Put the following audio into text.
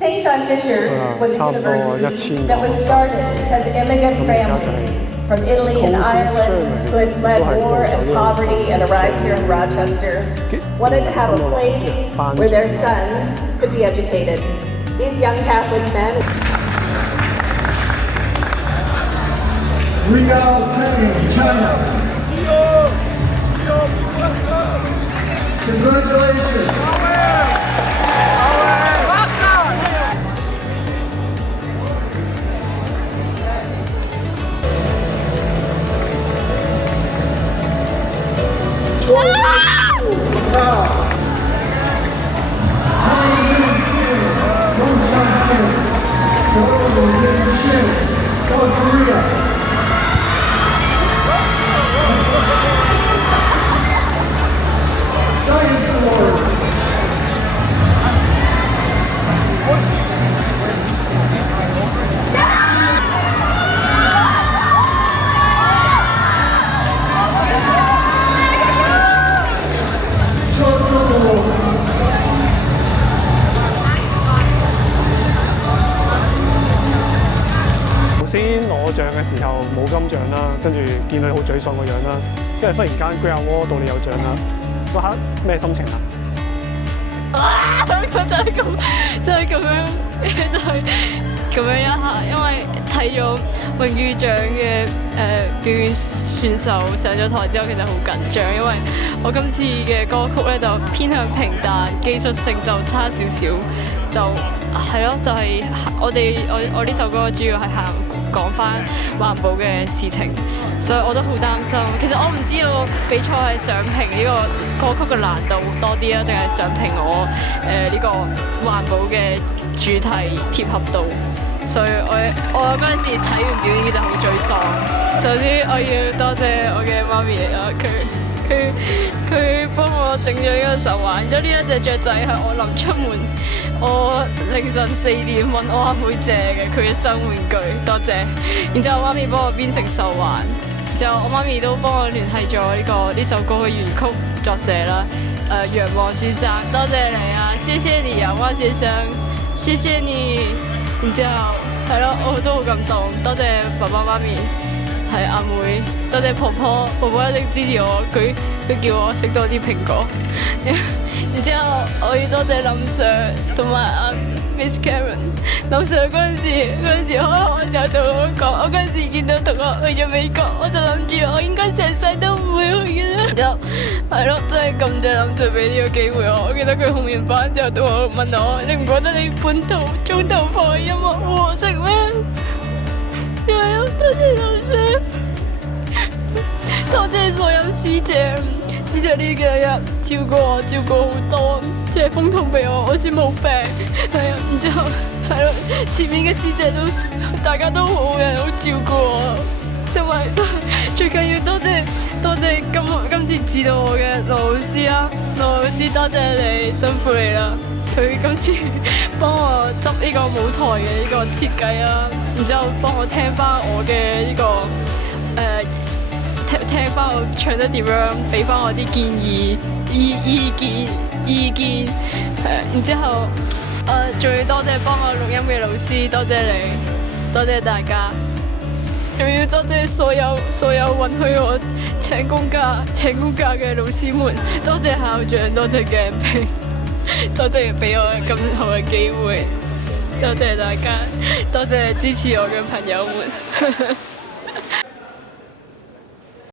St. John Fisher was a university that was started because immigrant families from Italy and Ireland who had fled war and poverty and arrived here in Rochester wanted to have a place where their sons could be educated. These young Catholic men. Riyadh, China. Congratulations. South Korea. Science Awards. Short Film Award. 頭先攞獎嘅時候冇金獎啦，跟住見佢好沮喪個樣啦，跟住忽然間 Grand Award 到你有獎啦，嗰刻咩心情啊？佢就係咁，就係咁樣，就係咁樣一下，因為睇咗榮譽獎嘅表演選手上咗台之後，其實好緊張，因為我今次嘅歌曲咧就偏向平淡，技術性就差少少，就係咯，就係我呢首歌主要係講翻環保嘅事情，所以我都好擔心。其實我唔知道比賽係想評呢個歌曲嘅難度多啲啊，定係想評我呢個環保嘅主題貼合度。所以我嗰陣時睇完表演就好沮喪。首先我要多謝我嘅媽咪啊，佢幫我整咗呢個手環，然之後呢一隻雀仔係我臨出門，我凌晨4點問我阿妹借嘅，佢嘅新玩具，多謝。然之後我媽咪幫我編成手環，之後我媽咪都幫我聯繫咗呢首歌嘅原曲作者啦，楊望先生，多謝你啊，謝謝你啊，汪先生，謝謝你。然之後係咯，我都好感動，多謝爸爸媽咪。係阿妹，多謝婆婆，婆婆一定支持我，佢叫我食多啲蘋果。然之後我要多謝林 Sir 同埋阿 Miss Karen。林 Sir 嗰陣時開學就同我講，我嗰陣時見到同學去咗美國，我就諗住我應該成世都唔會去嘅啦。然之後係咯，真係感謝林 Sir 俾呢個機會我。我記得佢紅完班之後同我問我，你唔覺得你本土中頭放嘅音樂好可惜咩？係啊，多謝林 Sir， 多謝所有師姐呢幾日照顧我，照顧好多，即係風筒俾我先冇病。係啊，然之後係咯，前面嘅師姐大家都好嘅，好照顧我，同埋最緊要多謝今次指導我嘅羅老師啊，羅老師多謝你，辛苦你啦。佢今次幫我執呢個舞台嘅呢個設計啊，然之後幫我聽翻我嘅呢個聽翻我唱得點樣，俾翻我啲建議意見，然之後仲要多謝幫我錄音嘅老師，多謝你，多謝大家，仲要多謝所有允許我請公假嘅老師們，多謝校長，多謝鏡評。多謝俾我咁好嘅機會，多謝大家，多謝支持我嘅朋友們。